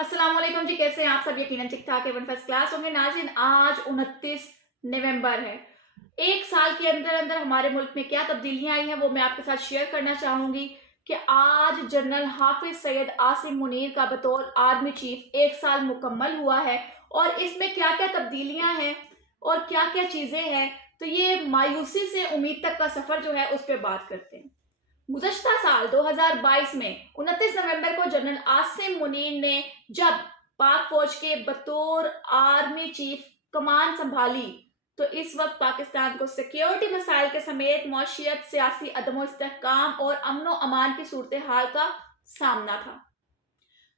अस्सलाम वालेकुम जी, कैसे हैं आप सब? यकीनन ठीक ठाक है, फर्स्ट क्लास होंगे। नाज़रीन, आज 29 नवंबर है। एक साल के अंदर अंदर हमारे मुल्क में क्या तब्दीलियां आई हैं वो मैं आपके साथ शेयर करना चाहूंगी कि आज जनरल हाफिज सैयद आसिम मुनीर का बतौर आर्मी चीफ एक साल मुकम्मल हुआ है और इसमें क्या क्या तब्दीलियां हैं और क्या क्या चीजें हैं, तो ये मायूसी से उम्मीद तक का सफर जो है उस पर बात करते हैं। गुज़श्ता साल 2022 में 29 नवंबर को जनरल आसिम मुनीर ने जब पाक फौज के बतौर आर्मी चीफ कमान संभाली तो इस वक्त पाकिस्तान को सिक्योरिटी मसाइल के समेत मौशियत, सियासी अदम इस्तेहकाम और अमन व अमान की सूरत हाल का सामना था।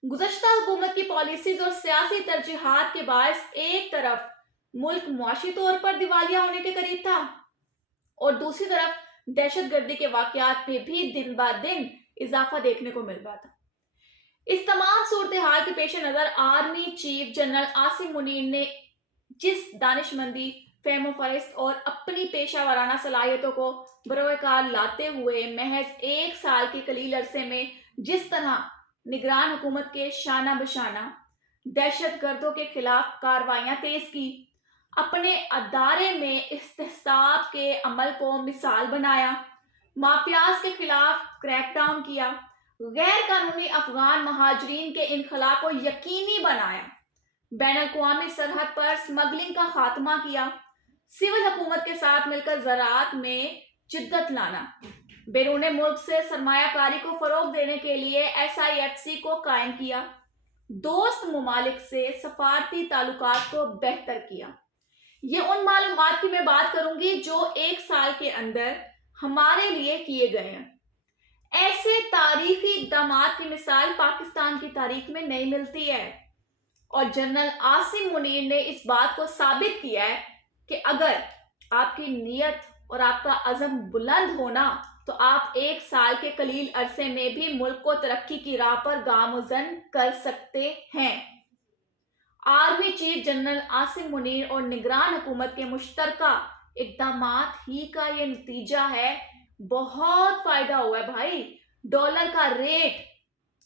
गुज़श्ता हुकूमत की पॉलिसीज और सियासी तरजीहात के बायस एक तरफ मुल्क मुआशी तौर पर दिवालिया होने के करीब था और दूसरी तरफ दहशत गर्दी के वाकयात में भी दिन ब दिन इजाफा देखने को मिल रहा था। इस तमाम सूरत हाल के पेश नज़र army chief general Asim Munir ने जिस दानिशमंदी, फहम फरिस्त और अपनी पेशा वाराना सलाहियतों को बरोकार लाते हुए महज एक साल के कलील अरसे में जिस तरह निगरान हुकूमत के शाना बशाना दहशत गर्दों के खिलाफ कार्रवाइयां तेज की, अपने अदारे में इस्तेहसाब के अमल को मिसाल बनाया, माफियाज के खिलाफ क्रैकडाउन किया, गैर कानूनी अफगान महाजरीन के इनखला को यकीनी बनाया, बैन अल-अक़वामी सरहद पर स्मगलिंग का खात्मा किया, सिविल हुकूमत के साथ मिलकर ज़राअत में जिद्दत लाना, बैरून मुल्क से सरमायाकारी को फ़रोग देने के लिए SIFC को कायम किया, दोस्त ममालिक से सफारती ताल्लुकात को बेहतर किया। ये उन मालूमात की मैं बात करूंगी जो एक साल के अंदर हमारे लिए किए गए हैं। ऐसे तारीखी इक़दामात की मिसाल पाकिस्तान की तारीख में नहीं मिलती है और जनरल आसिम मुनीर ने इस बात को साबित किया है कि अगर आपकी नीयत और आपका अज़म बुलंद होना तो आप एक साल के कलील अरसे में भी मुल्क को तरक्की की राह पर गामज़न कर सकते हैं। Army chief general Asim Munir और निगरान हुकूमत के मुश्तरका इक़दामात ही का ये नतीजा है। बहुत फायदा हुआ है भाई। डॉलर का रेट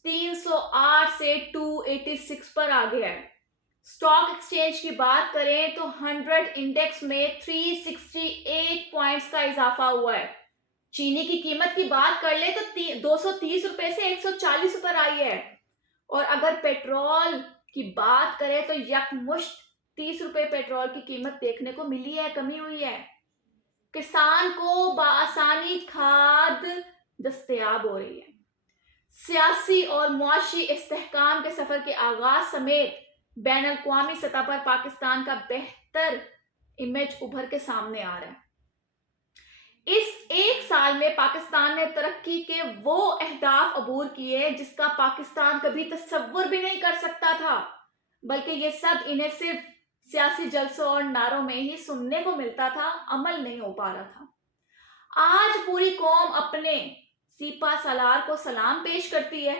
308 से 286 पर आ गया है। स्टॉक एक्सचेंज की बात करें तो 100 इंडेक्स में 368 पॉइंट्स का इजाफा हुआ है। चीनी की कीमत की बात कर ले तो 230 रुपए से 140 पर आई है और अगर पेट्रोल की बात करें तो यकमुश्त 30 रुपए पेट्रोल की कीमत देखने को मिली है, कमी हुई है। किसान को बआसानी खाद दस्तयाब हो रही है। सियासी और मुआशी इस्तेहकाम के सफर के आगाज समेत बैन अल-अक़वामी सतह पर पाकिस्तान का बेहतर इमेज उभर के सामने आ रहा है। इस एक साल में पाकिस्तान ने तरक्की के वो अहदाफ अबूर किए जिसका पाकिस्तान कभी तसव्वुर भी नहीं कर सकता था, बल्कि ये सब इन्हें सिर्फ सियासी जलसों और नारों में ही सुनने को मिलता था, अमल नहीं हो पा रहा था। आज पूरी कौम अपने सीपा सालार को सलाम पेश करती है।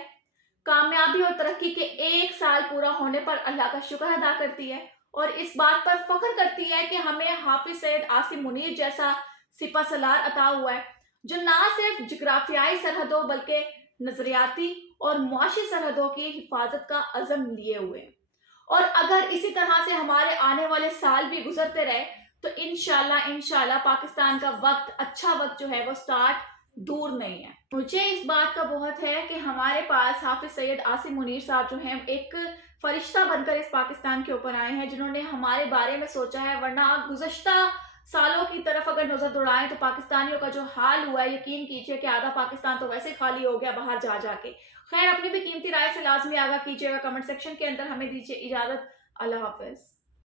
कामयाबी और तरक्की के एक साल पूरा होने पर अल्लाह का शुक्र अदा करती है और इस बात पर फख्र करती है कि हमें हाफिज सैयद आसिम मुनीर जैसा सिपा सलार अता हुआ है जो ना सिर्फ जोग्राफियाई सरहदों बल्कि नजरियाती और मुआशी सरहदों की हिफाजत का अज़म लिए हुए हैं। और अगर इसी तरह से हमारे आने वाले साल भी गुजरते रहे तो इंशाल्लाह पाकिस्तान का अच्छा वक्त जो है वो स्टार्ट दूर नहीं है। मुझे इस बात का बहुत है कि हमारे पास हाफिज सैयद आसिम मुनीर साहब जो हैं एक फरिश्ता बनकर इस पाकिस्तान के ऊपर आए हैं जिन्होंने हमारे बारे में सोचा है, वरना आप गुज़श्ता सालों की तरफ अगर नजर दौड़ाएं तो पाकिस्तानियों का जो हाल हुआ है, यकीन कीजिए कि आधा पाकिस्तान तो वैसे खाली हो गया बाहर जा जाके। खैर, अपनी भी कीमती राय से लाजमी आगाह कीजिएगा कमेंट सेक्शन के अंदर। हमें दीजिए इजाजत। अल्लाह हाफिज।